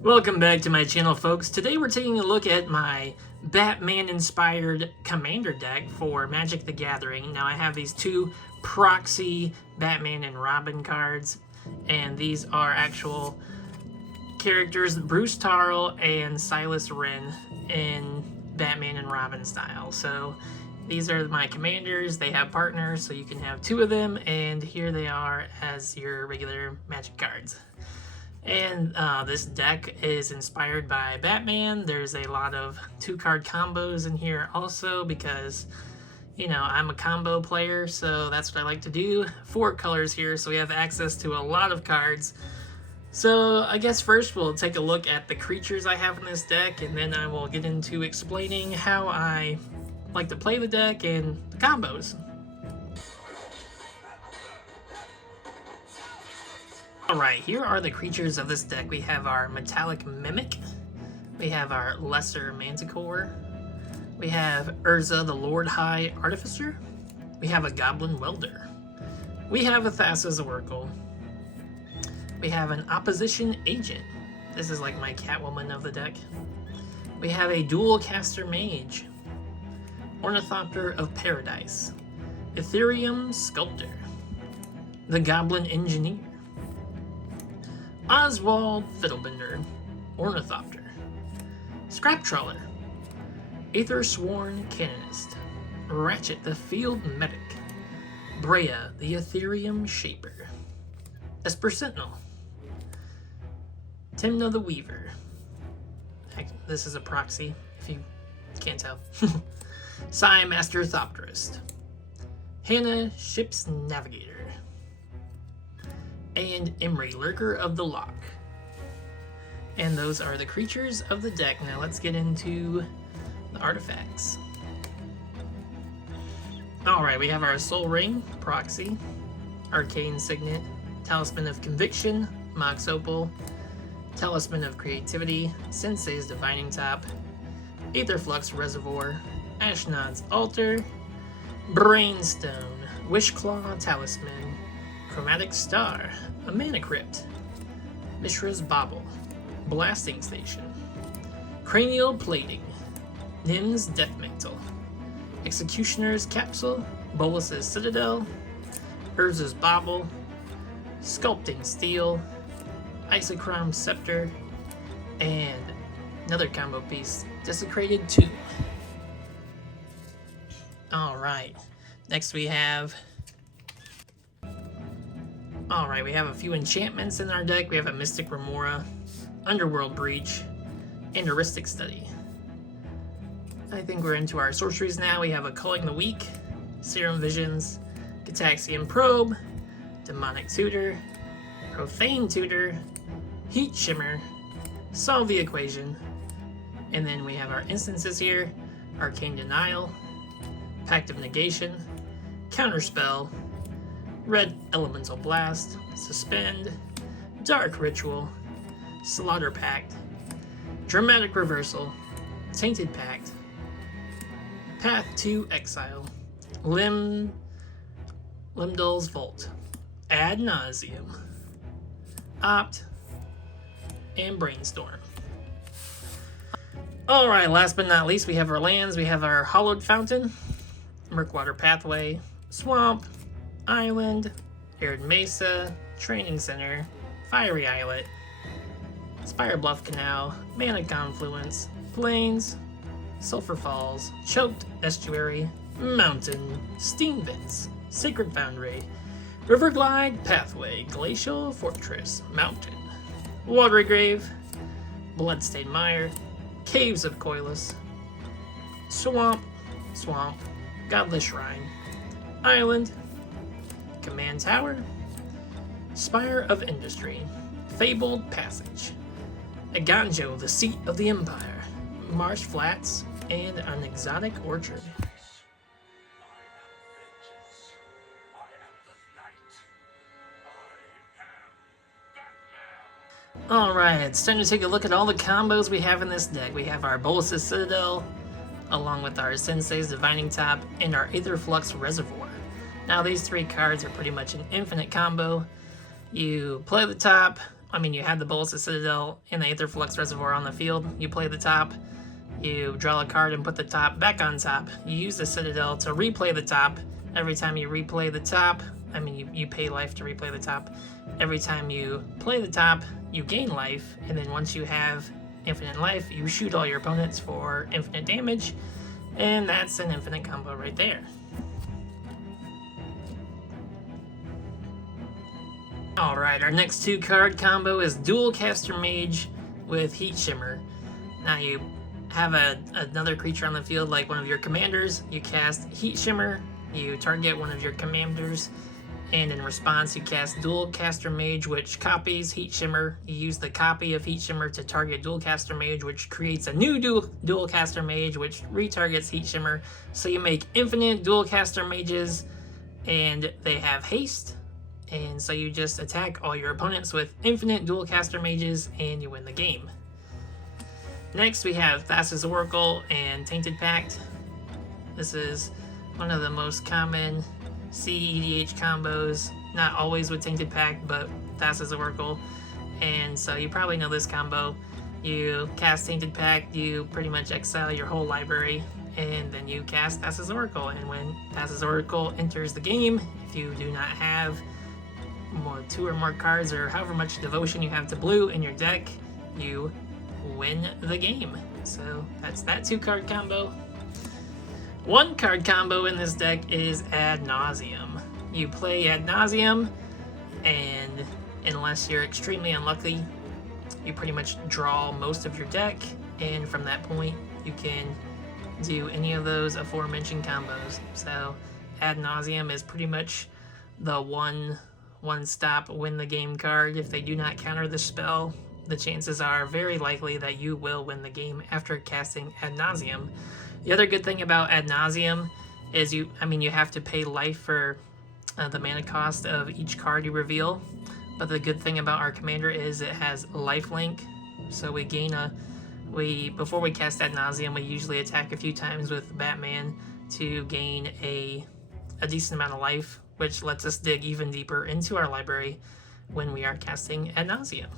Welcome back to my channel, folks. Today we're taking a look at my Batman-inspired Commander deck for Magic the Gathering. Now I have these two proxy Batman and Robin cards, and these are actual characters, Bruce Tarl and Silas Wren in Batman and Robin style. So these are my commanders. They have partners, so you can have two of them, and here they are as your regular Magic cards. And this deck is inspired by Batman. There's a lot of two-card combos in here also because, you know, I'm a combo player, so that's what I like to do. 4 colors here, so we have access to a lot of cards. So I guess first we'll take a look at the creatures I have in this deck, and then I will get into explaining how I like to play the deck and the combos. Alright, here are the creatures of this deck. We have our Metallic Mimic, we have our Lesser Manticore, we have Urza the Lord High Artificer, we have a Goblin Welder, we have a Thassa's Oracle, we have an Opposition Agent. This is like my Catwoman of the deck. We have a Dual Caster Mage, Ornithopter of Paradise, Ethereum Sculptor, the Goblin Engineer, Oswald Fiddlebender, Ornithopter, Scrap Trawler, Aethersworn Canonist, Ratchet the Field Medic, Brea the Ethereum Shaper, Esper Sentinel, Timna the Weaver. This is a proxy, if you can't tell. Psy Master Thopterist, Hannah Ship's Navigator, and Emery, Lurker of the Lock. And those are the creatures of the deck. Now let's get into the artifacts. Alright, we have our Soul Ring, Proxy, Arcane Signet, Talisman of Conviction, Mox Opal, Talisman of Creativity, Sensei's Divining Top, Aetherflux Reservoir, Ashnod's Altar, Brainstone, Wishclaw Talisman, Chromatic Star, a Mana Crypt, Mishra's Bauble, Blasting Station, Cranial Plating, Nim's Death Mantle, Executioner's Capsule, Bolus's Citadel, Urza's Bauble, Sculpting Steel, Isochron Scepter, and another combo piece, Desecrated Tomb. Alright, next we have we have a few enchantments in our deck. We have a Mystic Remora, Underworld Breach, and Heuristic Study. I think we're into our sorceries now. We have a Culling the Weak, Serum Visions, Gataxian Probe, Demonic Tutor, Profane Tutor, Heat Shimmer, Solve the Equation, and then we have our instances here, Arcane Denial, Pact of Negation, Counterspell, Red Elemental Blast, Suspend, Dark Ritual, Slaughter Pact, Dramatic Reversal, Tainted Pact, Path to Exile, Limdol's Vault, Ad Nauseum, Opt, and Brainstorm. Alright, last but not least, we have our lands. We have our Hollowed Fountain, Murkwater Pathway, Swamp, Island, Arid Mesa, Training Center, Fiery Islet, Spire Bluff Canal, Mana Confluence, Plains, Sulphur Falls, Choked Estuary, Mountain, Steam Vents, Sacred Foundry, Riverglide Pathway, Glacial Fortress, Mountain, Watery Grave, Bloodstained Mire, Caves of Coilus, Swamp, Godless Shrine, Island, Command Tower, Spire of Industry, Fabled Passage, Aganjo, the Seat of the Empire, Marsh Flats, and an Exotic Orchard. Alright, it's time to take a look at all the combos we have in this deck. We have our Bolus's Citadel, along with our Sensei's Divining Top, and our Aetherflux Reservoir. Now these 3 cards are pretty much an infinite combo. You play the top, I mean, you have the Bolus Citadel and the Aetherflux Reservoir on the field. You play the top, you draw a card and put the top back on top. You use the Citadel to replay the top. Every time you replay the top, I mean, you pay life to replay the top. Every time you play the top, you gain life, and then once you have infinite life, you shoot all your opponents for infinite damage, and that's an infinite combo right there. Alright, our next 2-card combo is Dual Caster Mage with Heat Shimmer. Now you have another creature on the field like one of your commanders, you cast Heat Shimmer, you target one of your commanders, and in response you cast Dual Caster Mage, which copies Heat Shimmer. You use the copy of Heat Shimmer to target Dual Caster Mage, which creates a new Dual Caster Mage, which retargets Heat Shimmer. So you make infinite Dual Caster Mages, and they have haste. And so you just attack all your opponents with infinite Dual Caster Mages, and you win the game. Next we have Thassa's Oracle and Tainted Pact. This is one of the most common EDH combos, not always with Tainted Pact, but Thassa's Oracle. And so you probably know this combo. You cast Tainted Pact, you pretty much exile your whole library, and then you cast Thassa's Oracle. And when Thassa's Oracle enters the game, if you do not have 2 or more cards, or however much devotion you have to blue in your deck, you win the game. So that's that 2-card combo. 1-card combo in this deck is Ad Nauseam. You play Ad Nauseam, and unless you're extremely unlucky, you pretty much draw most of your deck, and from that point you can do any of those aforementioned combos. So Ad Nauseam is pretty much the one-stop win the game card. If they do not counter the spell, the chances are very likely that you will win the game after casting Ad Nauseam. The other good thing about Ad Nauseam is you have to pay life for the mana cost of each card you reveal. But the good thing about our commander is it has lifelink, so we gain before we cast Ad Nauseam, we usually attack a few times with Batman to gain a decent amount of life, which lets us dig even deeper into our library when we are casting Ad Nauseam.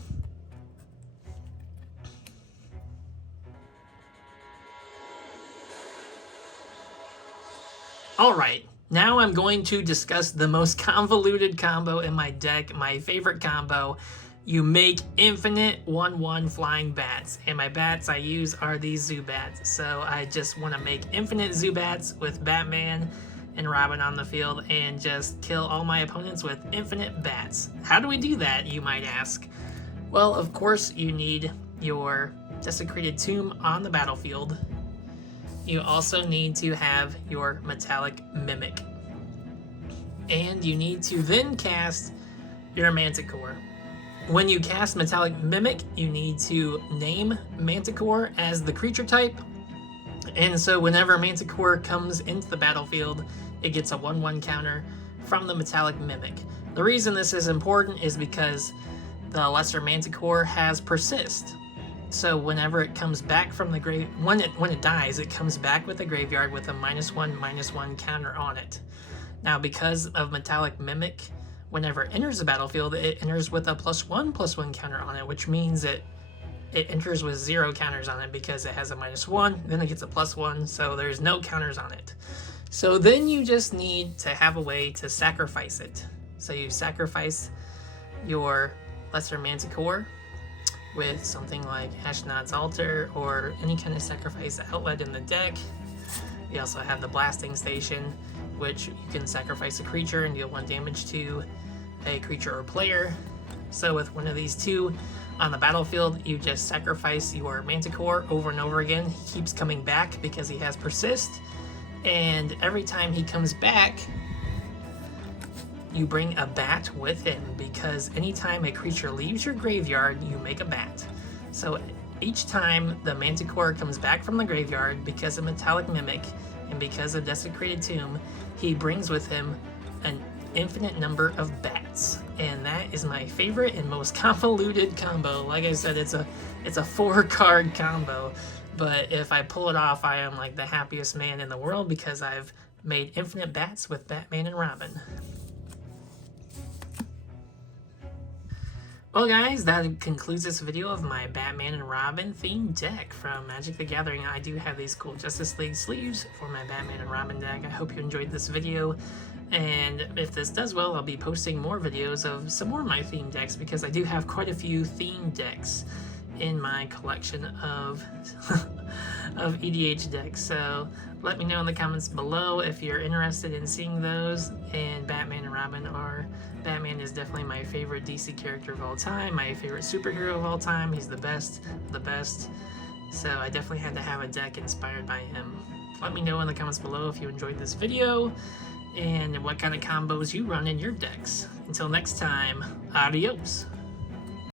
Alright, now I'm going to discuss the most convoluted combo in my deck, my favorite combo. You make infinite 1/1 flying bats, and my bats I use are these Zubats. So I just want to make infinite Zubats with Batman and Robin on the field and just kill all my opponents with infinite bats. How do we do that, you might ask? Well, of course you need your Desecrated Tomb on the battlefield. You also need to have your Metallic Mimic. And you need to then cast your Manticore. When you cast Metallic Mimic, you need to name Manticore as the creature type. And so whenever Manticore comes into the battlefield, it gets a 1/1 counter from the Metallic Mimic. The reason this is important is because the Lesser Manticore has Persist. So whenever it comes back from the grave, when it dies, it comes back with the graveyard with a -1/-1 counter on it. Now, because of Metallic Mimic, whenever it enters the battlefield, it enters with a +1/+1 counter on it, which means it enters with 0 counters on it because it has a -1, then it gets a +1, so there's no counters on it. So then you just need to have a way to sacrifice it. So you sacrifice your Lesser Manticore with something like Ashnod's Altar or any kind of sacrifice outlet in the deck. We also have the Blasting Station, which you can sacrifice a creature and deal 1 damage to a creature or player. So with one of these 2 on the battlefield, you just sacrifice your Manticore over and over again. He keeps coming back because he has Persist, and every time he comes back, you bring a bat with him, because anytime a creature leaves your graveyard, you make a bat. So each time the Manticore comes back from the graveyard, because of Metallic Mimic and because of Desecrated Tomb, he brings with him an infinite number of bats. And that is my favorite and most convoluted combo. Like I said, it's a 4-card combo, but if I pull it off, I am like the happiest man in the world because I've made infinite bats with Batman and Robin. Well guys, that concludes this video of my Batman and Robin themed deck from Magic the Gathering. I do have these cool Justice League sleeves for my Batman and Robin deck. I hope you enjoyed this video, and if this does well, I'll be posting more videos of some more of my themed decks, because I do have quite a few themed decks in my collection of of EDH decks. So let me know in the comments below if you're interested in seeing those. And Batman and Robin are Batman is definitely my favorite DC character of all time, my favorite superhero of all time. He's the best of the best. So I definitely had to have a deck inspired by him. Let me know in the comments below if you enjoyed this video and what kind of combos you run in your decks. Until next time, adios.